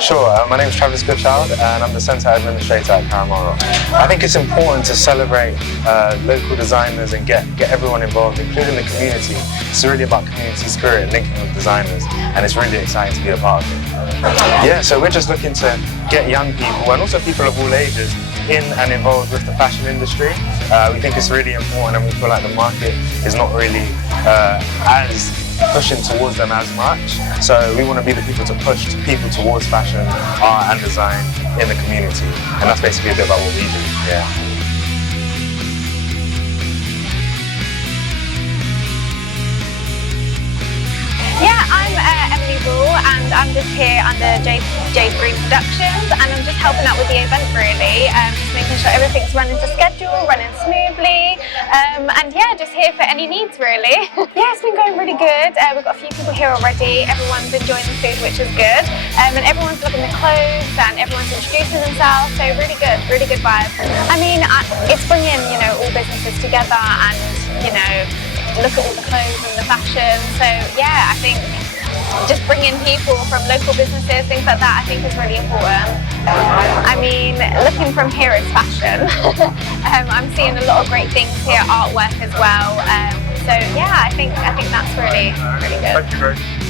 Sure, my name is Travis Goodchild and I'm the Centre Administrator at Caramaro. I think it's important to celebrate local designers and get everyone involved, including the community. It's really about community spirit, linking with designers, and it's really exciting to be a part of it. Yeah, so we're just looking to get young people and also people of all ages in and involved with the fashion industry. We think it's really important and we feel like the market is not really as pushing towards them as much. So we want to be the people to push people towards fashion, art and design in the community. And that's basically a bit about what we do, yeah. Yeah, I'm Emily Ball and I'm just here under Jade Green Productions and I'm just helping out with the event really, just making sure everything's running to schedule, running smoothly, and yeah, just here for any needs really. Yeah, it's been going really good. We've got a few people here already, everyone's enjoying the food which is good, and everyone's looking the clothes and everyone's introducing themselves, so really good vibe. I mean, it's bringing, you know, all businesses together and, you know, look at all the clothes and the fashion, so yeah, I think just bringing people from local businesses, things like that, I think is really important. I mean, looking from here it's fashion. I'm seeing a lot of great things here, artwork as well, so yeah, I think that's really good. Thank you, Grace.